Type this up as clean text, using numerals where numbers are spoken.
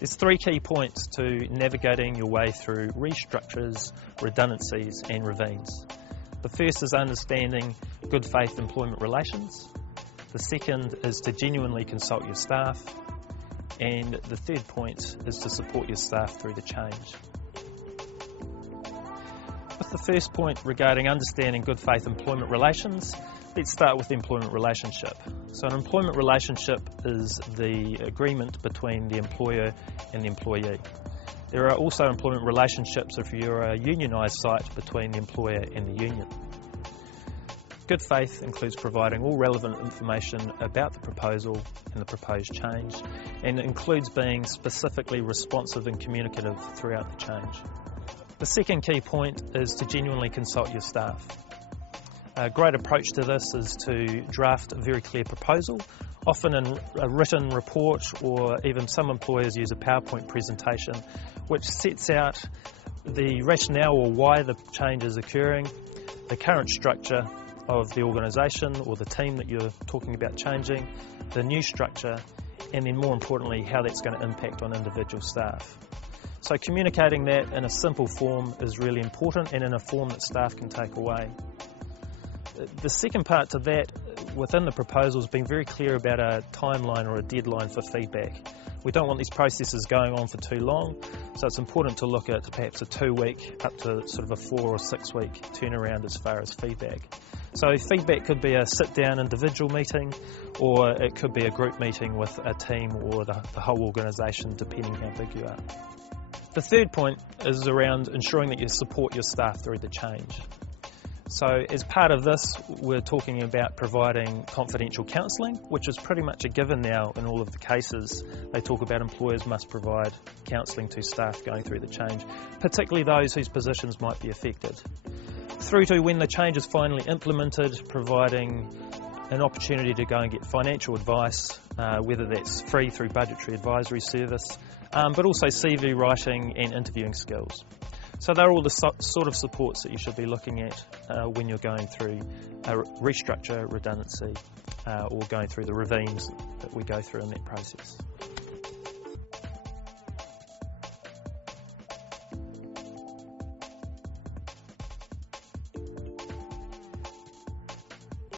There's three key points to navigating your way through restructures, redundancies and ravines. The first is understanding good faith employment relations. The second is to genuinely consult your staff. And the third point is to support your staff through the change. With the first point regarding understanding good faith employment relations, let's start with the employment relationship. So an employment relationship is the agreement between the employer and the employee. There are also employment relationships if you're a unionised site between the employer and the union. Good faith includes providing all relevant information about the proposal and the proposed change, and it includes being specifically responsive and communicative throughout the change. The second key point is to genuinely consult your staff. A great approach to this is to draft a very clear proposal, often in a written report, or even some employers use a PowerPoint presentation, which sets out the rationale or why the change is occurring, the current structure of the organisation or the team that you're talking about changing, the new structure, and then more importantly how that's going to impact on individual staff. So communicating that in a simple form is really important, and in a form that staff can take away. The second part to that within the proposal is being very clear about a timeline or a deadline for feedback. We don't want these processes going on for too long, so it's important to look at perhaps a 2-week up to sort of a 4 or 6 week turnaround as far as feedback. So feedback could be a sit-down individual meeting, or it could be a group meeting with a team or the whole organisation, depending how big you are. The third point is around ensuring that you support your staff through the change. So as part of this, we're talking about providing confidential counselling, which is pretty much a given now in all of the cases. They talk about employers must provide counselling to staff going through the change, particularly those whose positions might be affected. Through to when the change is finally implemented, providing an opportunity to go and get financial advice, whether that's free through budgetary advisory service, but also CV writing and interviewing skills. So they're all the sort of supports that you should be looking at when you're going through a restructure, redundancy, or going through the ravines that we go through in that process.